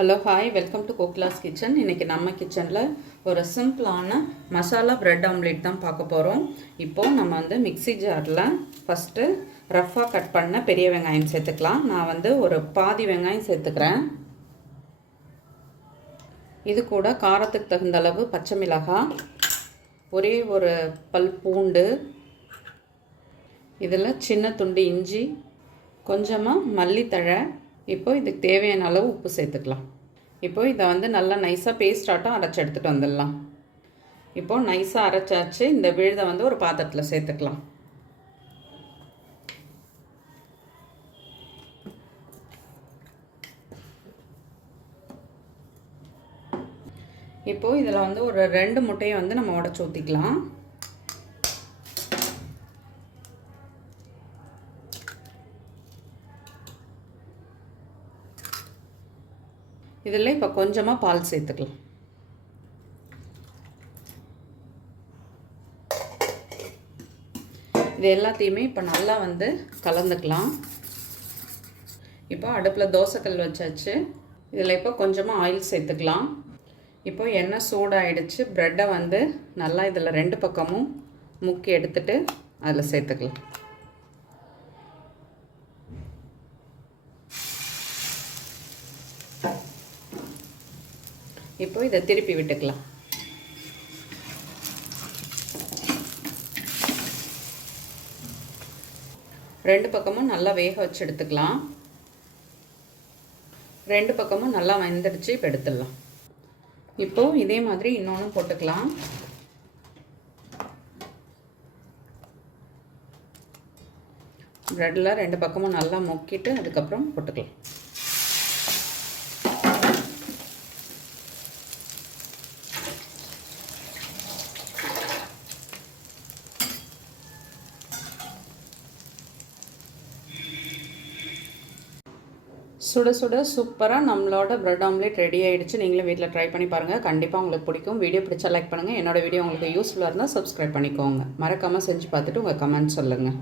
Hello hi, welcome to Kokila's kitchen. இன்றைக்கி நம்ம கிச்சனில் ஒரு சிம்பிளான மசாலா ப்ரெட் ஆம்லேட் தான் பார்க்க போகிறோம். இப்போது நம்ம மிக்ஸி ஜாரில் ஃபஸ்ட்டு ரஃப்பாக கட் பண்ண பெரிய வெங்காயம் சேர்த்துக்கலாம். நான் ஒரு பாதி வெங்காயம் சேர்த்துக்கிறேன். இது கூட காரத்துக்கு தகுந்த அளவு பச்சை மிளகாய், ஒரே ஒரு பல் பூண்டு, இதில் சின்ன துண்டு இஞ்சி, கொஞ்சமாக மல்லித்தழை. இப்போ இதுக்கு தேவையான அளவு உப்பு சேர்த்துக்கலாம். இப்போ இதை நல்லா நைஸாக பேஸ்ட் ஆட்டம் அரைச்சி எடுத்துகிட்டு வந்துடலாம். இப்போது நைஸாக அரைச்சாச்சு. இந்த விழுதை ஒரு பாத்திரத்தில் சேர்த்துக்கலாம். இப்போது இதில் ஒரு 2 முட்டையை நம்ம உடைச்சி ஊற்றிக்கலாம். இதில் இப்போ கொஞ்சமாக பால் சேர்த்துக்கலாம். இது எல்லாத்தையுமே இப்போ நல்லா கலந்துக்கலாம். இப்போ அடுப்பில் தோசைக்கல் வச்சாச்சு. இதில் இப்போ கொஞ்சமாக ஆயில் சேர்த்துக்கலாம். இப்போ எண்ணெய் சூடாகிடுச்சு. ப்ரெட்டை நல்லா இதில் 2 பக்கமும் முக்கி எடுத்துட்டு அதில் சேர்த்துக்கலாம். இப்போ இதை திருப்பி விட்டுக்கலாம். ரெண்டு பக்கமும் நல்லா வேக வச்சு எடுத்துக்கலாம். 2 பக்கமும் நல்லா வெந்துடுச்சு. இப்போ எடுத்துடலாம். இப்போது இதே மாதிரி இன்னொன்று போட்டுக்கலாம். ப்ரெட்டில் 2 பக்கமும் நல்லா முக்கிட்டு அதுக்கப்புறம் போட்டுக்கலாம். சுட சுட சூப்பராக நம்மளோட ப்ரெட் ஆம்லேட் ரெடி ஆகிடுச்சு. நீங்களும் வீட்டில் ட்ரை பண்ணி பாருங்கள். கண்டிப்பாக உங்களுக்கு பிடிக்கும். வீடியோ பிடிச்சா லைக் பண்ணுங்கள். என்னோடய வீடியோ உங்களுக்கு யூஸ்ஃபுல்லாக இருந்தால் சப்ஸ்கிரைப் பண்ணிக்கோங்க. மறக்காமல் செஞ்சு பார்த்துட்டு உங்கள் கமெண்ட் சொல்லுங்கள்.